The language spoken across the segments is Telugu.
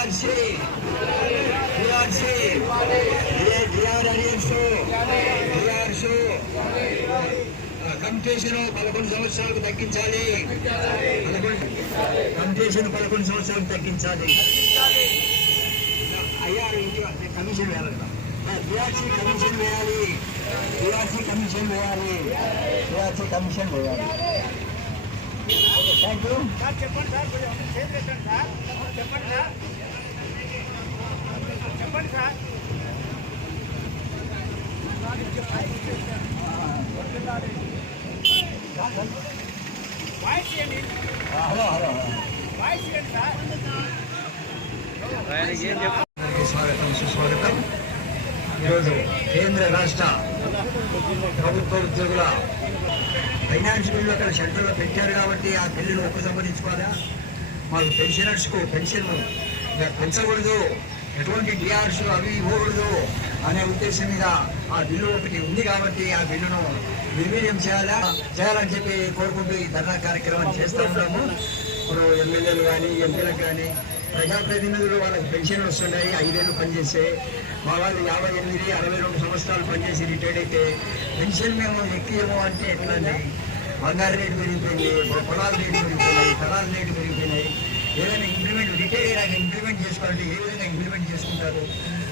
డిఆర్సి డిఆర్సి డిఆర్ఎస్ డిఆర్స్ పదకొండు సంవత్సరాలకు తగ్గించాలి పదకొండు పదకొండు సంవత్సరాలకు తగ్గించాలి అయ్యా కమిషన్ వేయాలి డిఆర్సీ కమిషన్ వేయాలి డిఆర్సీ కమిషన్ వేయాలి డిఆర్సీ కమిషన్ వేయాలి థ్యాంక్ యూ చెప్పండి సార్ సార్ చెప్పండి సార్ చెప్పండి సార్ వాయిస్ చేయండి హలో హలో వాయిస్ చేయండి సార్ అందరికీ స్వాగతం సుస్వాగతం. ఈరోజు కేంద్ర రాష్ట్ర ప్రభుత్వ ఉద్యోగుల ఫైనాన్స్ బిల్లు అక్కడ సెంటర్లో పెట్టారు కాబట్టి ఆ బిల్లును ఉపసంహరించుకోవాలా మాకు పెన్షనర్స్కు పెన్షన్ పెంచకూడదు ఎటువంటి డిఆర్స్ అవి ఇవ్వకూడదు అనే ఉద్దేశం మీద ఆ బిల్లు ఒకటి ఉంది కాబట్టి ఆ బిల్లును నిర్వీర్యం చేయాలా? చేయాలని చెప్పి కోరుకుంటూ ఈ ధర్నా కార్యక్రమం చేస్తూ ఉన్నాము. ఇప్పుడు ఎమ్మెల్యేలు కానీ ఎంపీలకు కానీ ప్రజాప్రతినిధులు వాళ్ళకి పెన్షన్ వస్తున్నాయి ఐదేళ్ళు పనిచేస్తే మా వాళ్ళు యాభై ఎనిమిది అరవై రెండు సంవత్సరాలు పనిచేసి రిటైర్డ్ అయితే పెన్షన్ మేము ఎక్కియము అంటే ఎట్లండి? బంగారు రేటు పెరిగిపోయింది పొలాల రేటు పెరిగిపోయినాయి పొలాల రేటు పెరిగిపోయినాయి. ఏదైనా ఇంప్లిమెంట్ రిటైర్ అయ్యాక ఇంప్లిమెంట్ చేసుకోవాలంటే ఏ విధంగా ఇంప్లిమెంట్ చేసుకుంటారు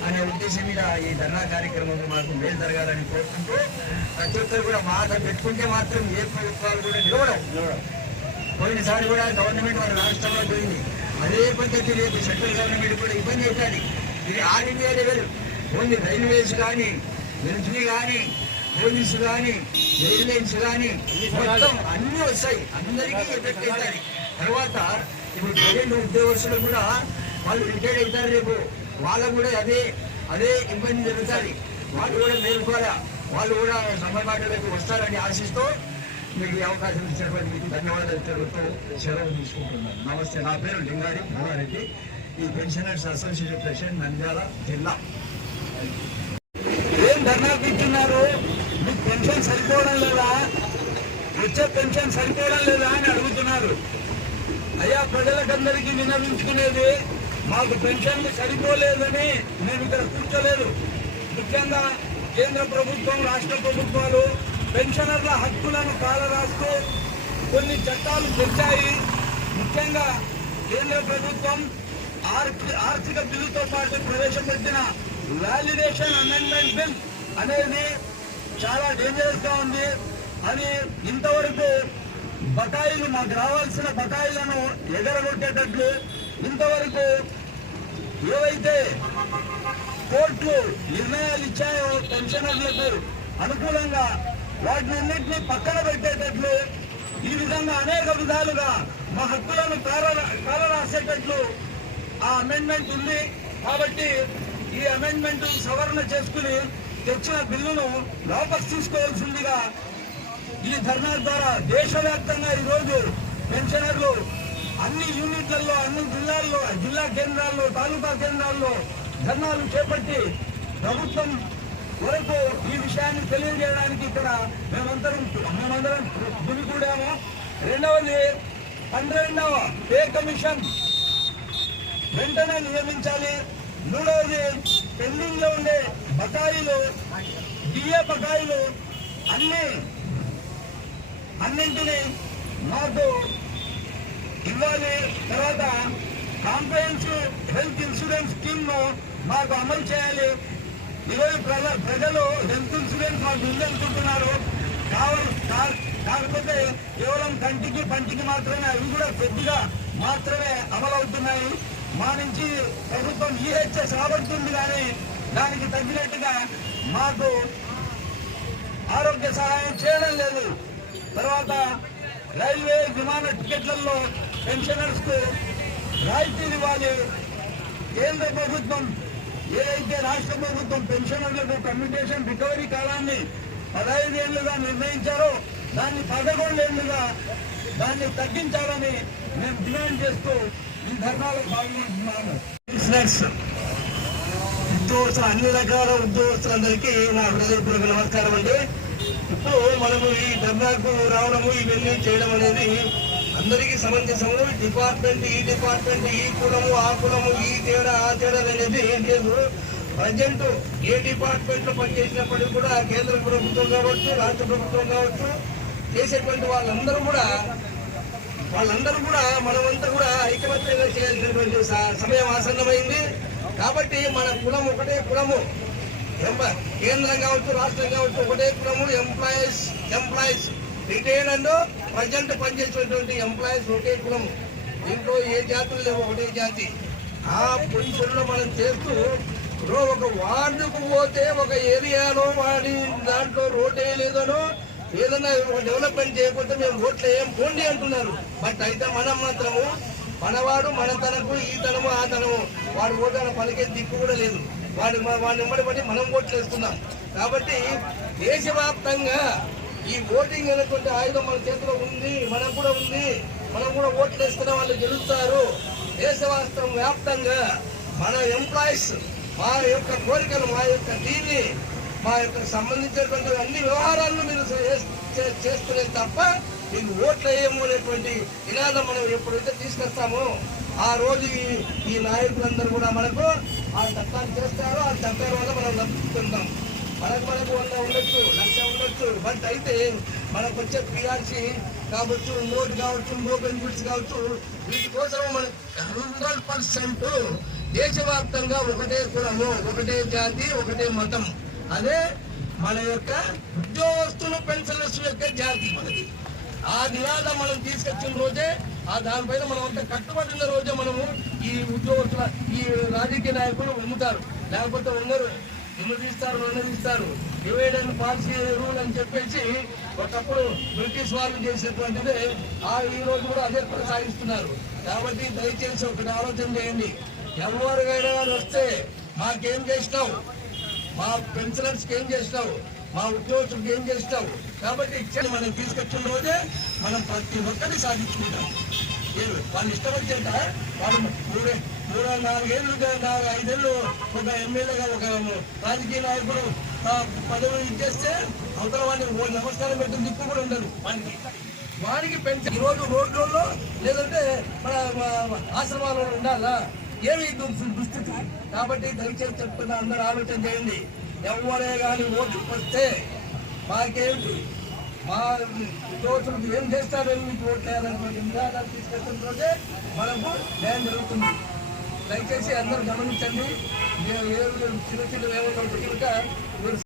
అనే ఉద్దేశం మీద ఈ ధర్నా కార్యక్రమం మాకు మేలు జరగాలని కోరుకుంటూ ప్రతి ఒక్కరు కూడా మాట పెట్టుకుంటే మాత్రం ఏ ప్రభుత్వాలు కూడా నిలవడం. పోయినసారి కూడా గవర్నమెంట్ మన రాష్ట్రంలో పోయింది. అదే పద్ధతి రేపు సెంట్రల్ గవర్నమెంట్ కూడా ఇబ్బంది అవుతుంది ఇది all India level. Only railways కానీ మిలిటరీ కానీ పోలీసు కానీ ఎయిర్లైన్స్ కానీ మొత్తం అన్నీ వస్తాయి. అందరికీ ఎఫెక్ట్ అవుతాయి. తర్వాత ఇప్పుడు ప్రజెంట్ ఉద్యోగస్తులు కూడా వాళ్ళు రిటైర్ అవుతారు రేపు. వాళ్ళకు కూడా అదే అదే ఇబ్బంది జరుగుతుంది. వాళ్ళు కూడా మేలుకోవాలా వాళ్ళు కూడా సమయపాటలకు వస్తారని ఆశిస్తూ మీకు ఈ అవకాశం ఇచ్చినటువంటి మీకు ధన్యవాదాలు తెలుపుతూ సెలవు తీసుకుంటున్నాను. నమస్తే నా పేరు లింగారి భూమారెడ్డి. ఈ పెన్షనర్స్ అసోసియేషన్ ప్రెసిడెంట్ నంద్యాల జిల్లా. ఏం ధర్నా కూర్చున్నారు మీకు పెన్షన్ సరిపోవడం లేదా? వచ్చే పెన్షన్ సరిపోవడం లేదా అని అడుగుతున్నారు. అయ్యా ప్రజలకందరికీ విన్నవించుకునేది మాకు పెన్షన్లు సరిపోలేదని మేము ఇక్కడ కూర్చోలేదు. ముఖ్యంగా కేంద్ర ప్రభుత్వం రాష్ట్ర ప్రభుత్వాలు పెన్షనర్ల హక్కులను కాలరాస్తే కొన్ని చట్టాలు తెచ్చాయి ముఖ్యంగా కేంద్ర ప్రభుత్వం ఆర్థిక ఆర్థిక బిల్లుతో పాటు ప్రవేశపెట్టిన వ్యాలిడేషన్ అమెండ్మెంట్ బిల్ అనేది చాలా డేంజరస్గా ఉంది. అని ఇంతవరకు బకాయిలు మాకు రావాల్సిన బకాయిలను ఎగరగొట్టేటట్లు ఇంతవరకు ఏవైతే కోర్టులు నిర్ణయాలు ఇచ్చాయో పెన్షనర్లకు అనుకూలంగా వాటినన్నింటినీ పక్కన పెట్టేటట్లు ఈ విధంగా అనేక విధాలుగా మా హక్కులను కాల రాసేటట్లు ఆ అమెండ్మెంట్ ఉంది. కాబట్టి ఈ అమెండ్మెంట్ సవరణ చేసుకుని తెచ్చిన బిల్లును వాపస్ తీసుకోవాల్సిందిగా ఈ ధర్నా ద్వారా దేశవ్యాప్తంగా ఈరోజు పెన్షనర్లు అన్ని యూనిట్లలో అన్ని జిల్లాల్లో జిల్లా కేంద్రాల్లో తాలూకా కేంద్రాల్లో ధర్నాలు చేపట్టి ప్రభుత్వం వరకు ఈ విషయాన్ని తెలియజేయడానికి ఇక్కడ మేమందరం మేమందరం గుమికూడాము రెండవది పన్నెండవ పే కమిషన్ వెంటనే నియమించాలి. మూడవది పెండింగ్లో ఉండే బకాయిలు డిఏ బకాయిలు అన్ని అన్నింటినీ మాకు ఇవ్వాలి. తర్వాత కాంప్రహెన్సివ్ హెల్త్ ఇన్సూరెన్స్ స్కీమ్ను మాకు అమలు చేయాలి. ఈరోజు ప్రజలు హెల్త్ ఇన్సూరెన్స్ మాకు ఇల్లు అనుకుంటున్నారు. కా- కాకపోతే కేవలం కంటికి పంటికి మాత్రమే అవి కూడా కొద్దిగా మాత్రమే అమలవుతున్నాయి. మా నుంచి ప్రభుత్వం ఈహెచ్ఎస్ రాబడుతుంది కానీ దానికి తగ్గినట్టుగా మాకు ఆరోగ్య సహాయం చేయడం లేదు. తర్వాత రైల్వే విమాన టికెట్లలో పెన్షనర్స్కు రాయితీలు ఇవ్వాలి. కేంద్ర ప్రభుత్వం ఏదైతే రాష్ట్ర ప్రభుత్వం పెన్షనర్లకు కమ్యూనికేషన్ రికవరీ కాలాన్ని పదహైదు ఏళ్ళుగా నిర్ణయించారో దాన్ని పదకొండు ఏళ్ళుగా దాన్ని తగ్గించాలని మేము డిమాండ్ చేస్తూ ఈ ధర్నాలో పాల్గొంటున్నాము. బిజినెస్ ఉద్యోగస్తులు అన్ని రకాల ఉద్యోగస్తులందరికీ నా హృదయపూర్వక నమస్కారం అండి. ఇప్పుడు మనము ఈ ధర్నాకు రావడము ఇవన్నీ చేయడం అనేది అందరికీ సమంజసము. డిపార్ట్మెంట్ ఈ డిపార్ట్మెంట్ ఈ కులము ఆ కులము ఈ తేడా ఆ తేడా అనేది ఏం లేదు. ప్రజెంట్ ఏ డిపార్ట్మెంట్లో పనిచేసినప్పటికీ కూడా కేంద్ర ప్రభుత్వం కావచ్చు రాష్ట్ర ప్రభుత్వం కావచ్చు చేసేటువంటి వాళ్ళందరూ కూడా వాళ్ళందరూ కూడా మనమంతా కూడా ఐకమత్యంగా చేయాల్సినటువంటి సమయం ఆసన్నమైంది. కాబట్టి మన కులం ఒకటే కులము. ఎంప- కేంద్రం కావచ్చు రాష్ట్రం కావచ్చు ఒకటే కులము. Employees employees. Retired and present పనిచేసేటువంటి ఎంప్లాయీస్ ఒకే కులం. దీంట్లో ఏ జాతులు లేవు ఒకటే జాతి. ఆ పొజిషన్లో మనం చేస్తూ ఇప్పుడు ఒక వార్డుకు పోతే ఒక ఏరియాలో వాడి దాంట్లో రోడ్ వేయలేదనో ఏదైనా ఒక డెవలప్మెంట్ చేయకపోతే మేము ఓట్లు ఏం పోండి అంటున్నారు. బట్ అయితే మనం మాత్రము మనవాడు మన తనకు ఈ తనము ఆ తనము. వాడు ఓటాన పలికే దిక్కు కూడా లేదు. వాడు వాడిని ఇమ్మడి బట్టి మనం ఓట్లు వేస్తున్నాం కాబట్టి దేశవ్యాప్తంగా ఈ ఓటింగ్ అనేటువంటి ఆయుధం మన చేతిలో ఉంది మనకు కూడా ఉంది మనం కూడా ఓట్లు వేస్తున్న వాళ్ళు గెలుస్తారు. దేశవాస్త్రం వ్యాప్తంగా మన ఎంప్లాయీస్ మా యొక్క కోరికలు మా యొక్క టీవీ మా యొక్క సంబంధించినటువంటి అన్ని వ్యవహారాలను మీరు చే- తప్ప మీకు ఓట్లు వేయము అనేటువంటి నినాదం మనం ఎప్పుడైతే తీసుకొస్తామో ఆ రోజు ఈ- నాయకులందరూ కూడా మనకు ఆ చట్టాలు చేస్తారో ఆ చట్టాల వల్ల మనం లభిస్తుంటాం మనకు మనకు వంద ఉండొచ్చు లక్ష ఉండొచ్చు. బట్ అయితే మనకు వచ్చే పిఆర్సీ కావచ్చు నోట్ కావచ్చు నో బెనిఫిట్స్ కావచ్చు వీటికోసం మనం హండ్రెడ్ పర్సెంట్ దేశవ్యాప్తంగా ఒకటే కులము ఒకటే జాతి ఒకటే మతం. అదే మన యొక్క ఉద్యోగస్తులు పెన్షనర్స్ యొక్క జాతి మనది. ఆ నినాదం మనం తీసుకొచ్చిన రోజే ఆ దానిపైన మనం అంతా కట్టుబడిన రోజే మనము ఈ ఉద్యోగస్తుల ఈ రాజకీయ నాయకులు ఉమ్ముతారు. లేకపోతే ఉండరు. విమర్శిస్తారు విమర్శిస్తారు డివైడ్ అండ్ పాలసీ రూల్ అని చెప్పేసి ఒకప్పుడు బ్రిటిష్ వాళ్ళు చేసేటువంటిదే ఆ ఈ రోజు కూడా అదే కొనసాగిస్తున్నారు. కాబట్టి దయచేసి ఒకటి ఆలోచన చేయండి. ఎవరికైనా కానీ వస్తే మాకేం చేసినావు? మా పెన్షనర్స్కి ఏం చేసినావు? మా ఉద్యోగస్తులకు ఏం చేసినావు? కాబట్టి ఇచ్చేది మనం తీసుకొచ్చిన రోజే మనం ప్రతి ఒక్కరిని సాధించుకుంటాం. వాళ్ళు ఇష్టం వచ్చేట వాళ్ళు మూడు నాలుగేళ్ళు నాలుగు ఐదేళ్ళు ఒక ఎమ్మెల్యేగా ఒక రాజకీయ నాయకుడు పదవులు పదవి ఇచ్చేస్తే అవతల వాడిని నమస్కారం పెట్టిన దిక్కు కూడా ఉండదు వానికి. వారికి పెన్షన్ ఈరోజు రోజు రోడ్లలో లేదంటే మన ఆశ్రమాలలో ఉండాలా? ఏమి దుస్థితి? కాబట్టి దయచేసి చెప్తున్నా అందరూ ఆలోచన చేయండి. ఎవరే కానీ ఓట్లు వస్తే మాకేమిటి మా రోజు ఏం చేస్తారని మీకు ఓట్లు వేయాలన్నటువంటి తీసుకొచ్చిన రోజే మనకు న్యాయం జరుగుతుంది. దయచేసి అందరూ గమనించండి. ఏ- చిన్న చిన్న ఏమన్నా